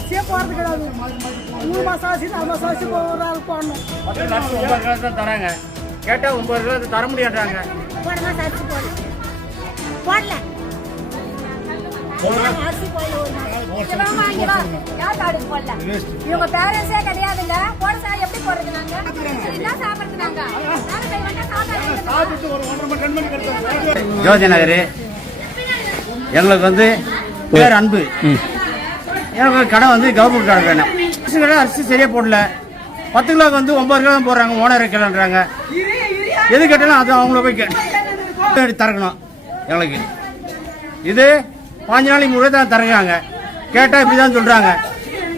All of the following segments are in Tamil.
அரிசியே போடுறது கிடையாது மூணு மாதம் ஆச்சு நாலு மாதம் ஆச்சு ஒரு ஆள் போடணும் ஒன்பது தான் தராங்க கேட்டால் ஒன்பது கிலோ தர முடியாட்டாங்க போடமா அரிசி போடல போடல போடல ஒரு மாசம் போடல இவங்க பேரண்ட்ஸே கிடையாதுங்க போட சார் எப்படி போடுறது நாங்க என்ன சாப்பிடுறது நாங்க நாங்க கை வேண்டாம் சாப்பிடாது ஜோதி நகர் எங்களுக்கு வந்து பேர் அன்பு எனக்கு கடை வந்து கவர்மெண்ட் கடை வேணும் அரிசி கடை அரிசி சரியாக போடல. பத்து கிலோக்கு வந்து ஒன்பது கிலோ தான் போடுறாங்க ஓனர் கிலோன்றாங்க எது கேட்டாலும் அது அவங்கள போய் கேட்டு தரக்கணும் எங்களுக்கு. இது பாஞ்சு நாளைக்கு முன்னாடி தான் தரங்காங்க கேட்டால் இப்படி தான் சொல்கிறாங்க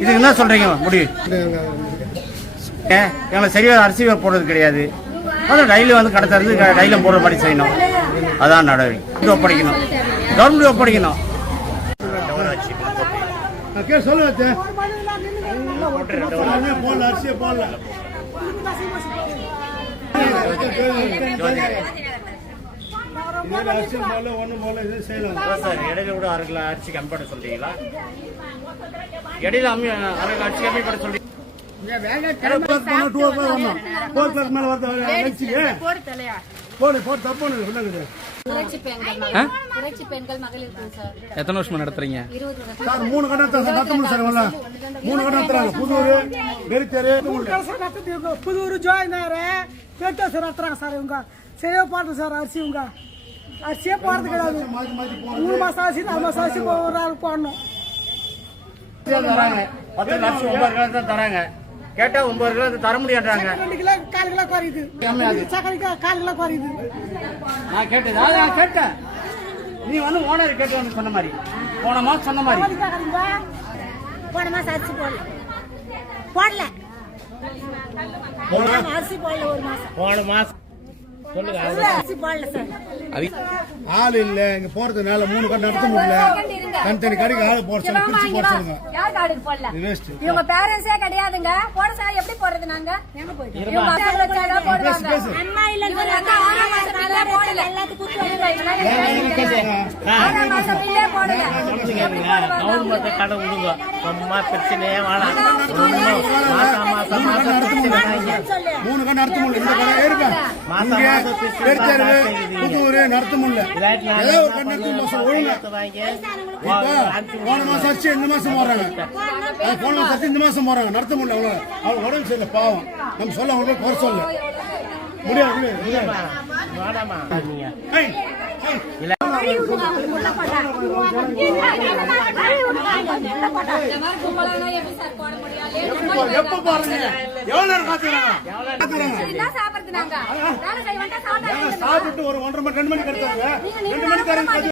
இதுக்கு என்ன சொல்கிறீங்க முடிவு? எங்களை எங்களுக்கு சரியாக அரிசி போடுறது கிடையாது. அதான் டெய்லி வந்து கடை திறந்து டெய்லியும் போடுற மாதிரி செய்யணும். அதான் நடவடிக்கை. ஒப்படைக்கணும். கவர்மெண்ட் ஒப்படைக்கணும். கே சொல்லு வச்சே போடல அரிசியை போடல அரிசி போடல ஒண்ணு போடல இது செய்யலாம். சார் இடையில கூட அரை கிலோ அரிசி கம்மி பண்ண சொல்றீங்களா? இடையில அம்மி அரை கிலோ அரிசி கம்மி பண்ண சொல்லி டூ ரூபாய் வரணும். ஃபோர் கிளாஸ் மேல வருது லஞ்சுக்கு போடு தலையா. போடு போடு தப்பு ஒண்ணு எத்தனை வருஷமா நடத்துறீங்க? சார் மூணு கடை சார் நடத்த சார் வரல மூணு கடை நடத்துறாங்க புதூர் இவங்க புதூர் ஜோயினார் பேட்டோஸ் நடத்துறாங்க சார் இவங்க. சரியா போடுறது சார் அரிசி இவங்க. அரிசியே போடுறது கிடையாது. மூணு மாதம் ஆச்சு நாலு மாதம் ஆச்சு ஒரு ஆள் போடணும். பத்து லட்சம் ஒன்பது கிலோ தான் தராங்க. கேட்டா ஒன்பது கிலோ தர முடியாட்டாங்க ரெண்டு கிலோ கால் கிலோ குறையுது. சக்கரைக்கு கால் கிலோ குறையுது. நான் கேட்டது அதான் நான் கேட்டேன். நீ வந்து ஓனர் கேட்டு வந்து சொன்ன மாதிரி. போன மாசம் சொன்ன மாதிரி. போன மாசம் அரிசி போடல. போடல அரிசி போடல ஒரு மாசம். போன மாசம். ஆள் இல்ல. இங்க போறதுனால மூணு கடை நடத்த முடியல. தனித்தனி கடைக்கு ஆள் போட சொல்லுங்க பிரிச்சு போட சொல்லுங்க. இவங்க பேரண்ட்ஸே கிடையாதுங்க. போட ஆறாம் மாசம் பில்லே போடல. மாசம் சும்மா பிரச்சனையே வேணாம் மாசம் மாசம் மாசம் மூணு கடை நடத்த முடியல இந்த கடை புதூர் நடத்த முடியல ஏதோ ஒரு கடை நடத்த மாசம் ஒழுங்க போன மாசம் ஆச்சு இந்த மாசம் போறாங்க போன மாசம் ஆச்சு இந்த மாசம் போறாங்க நடத்த முடியல அவ்வளவு. அவங்க உடம்பு சரியில்லை பாவம். நம்ம சொல்ல அவங்க குறை சொல்ல. முடியாது முடியாது, வேணாமா ஏய். எப்ப எவ்வளவு நேரம் காத்துறாங்க சாப்பிட்டா ஒரு ஒன்றரை மணி ரெண்டு ரெண்டு மணிக்கு